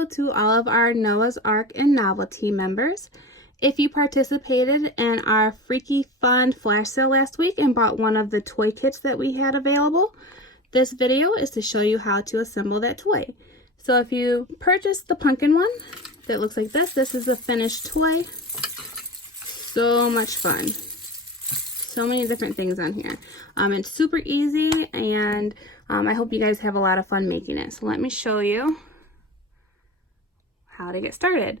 hello to all of our Noah's Ark and Novelty members. If you participated in our Freaky Fun flash sale last week and bought one of the toy kits that we had available, this video is to show you how to assemble that toy. So if you purchased the pumpkin one that looks like this is a finished toy. So much fun. So many different things on here. It's super easy, and I hope you guys have a lot of fun making it. So let me show you how to get started.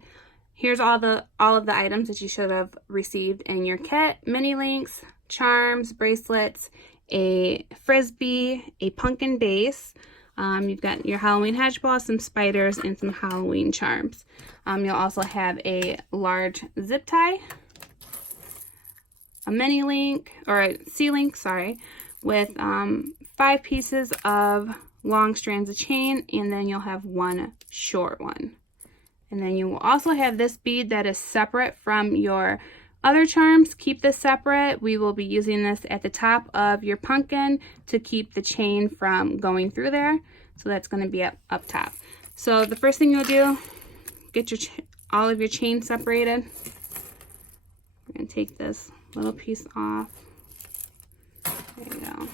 Here's all of the items that you should have received in your kit: mini links, charms, bracelets, a frisbee, a pumpkin base. You've got your Halloween hedge ball, some spiders, and some Halloween charms. You'll also have a large zip tie, a mini link, or a C-link, sorry, with 5 pieces of long strands of chain, and then you'll have one short one. And then you will also have this bead that is separate from your other charms. Keep this separate. We will be using this at the top of your pumpkin to keep the chain from going through there. So that's going to be up top. So the first thing you'll do, get all of your chain separated. We're going to take this little piece off. There you go.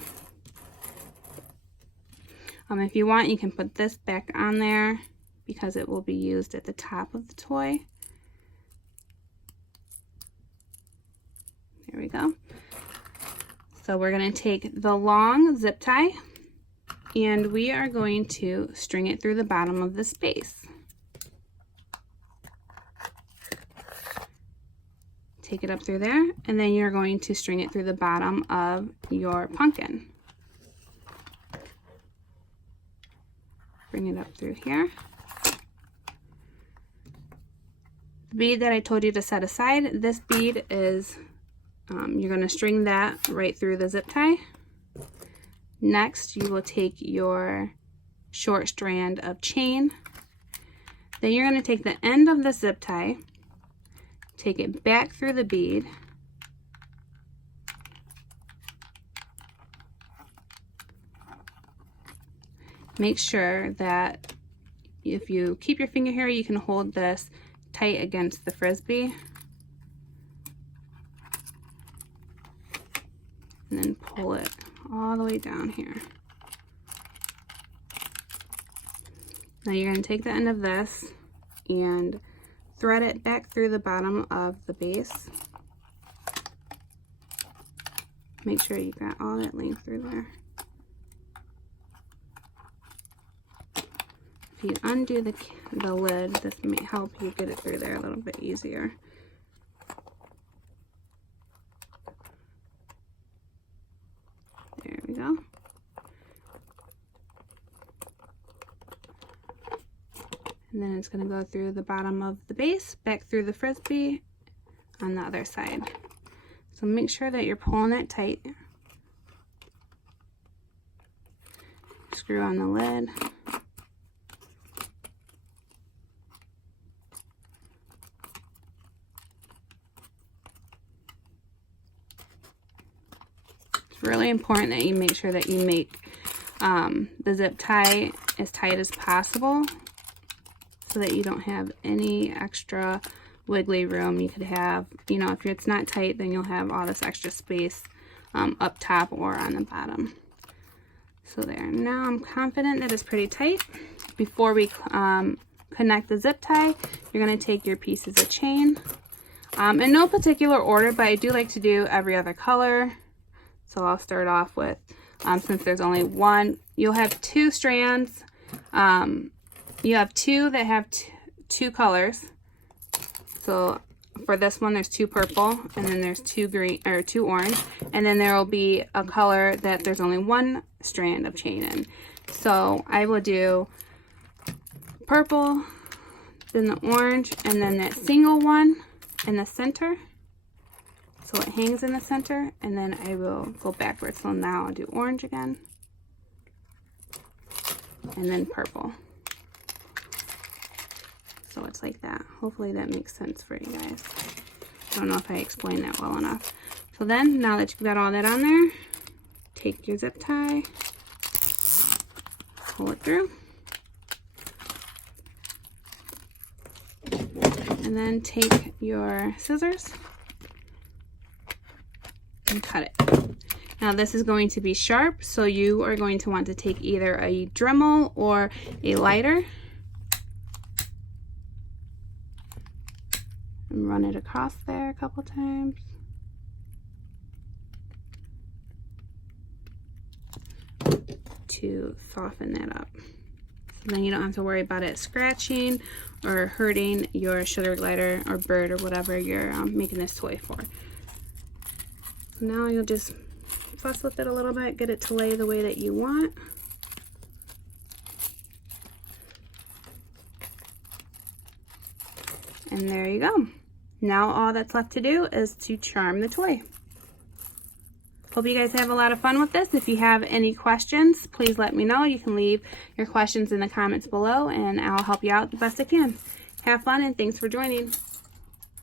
If you want, you can put this back on there, because it will be used at the top of the toy. There we go. So we're going to take the long zip tie, and we are going to string it through the bottom of this base. Take it up through there, and then you're going to string it through the bottom of your pumpkin. Bring it up through here. The bead that I told you to set aside, this bead is, you're going to string that right through the zip tie. Next, you will take your short strand of chain. Then you're going to take the end of the zip tie, take it back through the bead, make sure that if you keep your finger here, you can hold this tight against the frisbee, and then pull it all the way down here. Now you're going to take the end of this and thread it back through the bottom of the base. Make sure you got all that length through there. If you undo the lid, this may help you get it through there a little bit easier. There we go. And then it's going to go through the bottom of the base, back through the frisbee on the other side. So make sure that you're pulling it tight. Screw on the lid. It's really important that you make sure that you make the zip tie as tight as possible, so that you don't have any extra wiggly room. You could have, you know, if it's not tight, then you'll have all this extra space up top or on the bottom. So there. Now I'm confident that it's pretty tight. Before we connect the zip tie, you're going to take your pieces of chain. In no particular order, but I do like to do every other color. So I'll start off with, since there's only one, you'll have 2 strands. You have 2 that have 2 colors. So for this one, there's 2 purple, and then there's 2 green, or 2 orange, and then there will be a color that there's only 1 strand of chain in. So I will do purple, then the orange, and then that single one in the center. So it hangs in the center, and then I will go backwards. So now I'll do orange again, and then purple. So it's like that. Hopefully that makes sense for you guys. I don't know if I explained that well enough. So then, now that you've got all that on there, take your zip tie, pull it through, And then take your scissors and cut it. Now this is going to be sharp, so you are going to want to take either a Dremel or a lighter and run it across there a couple times. To soften that up. So then you don't have to worry about it scratching or hurting your sugar glider or bird or whatever you're making this toy for. Now you'll just fuss with it a little bit, get it to lay the way that you want. And there you go. Now all that's left to do is to charm the toy. Hope you guys have a lot of fun with this. If you have any questions, please let me know. You can leave your questions in the comments below and I'll help you out the best I can. Have fun and thanks for joining.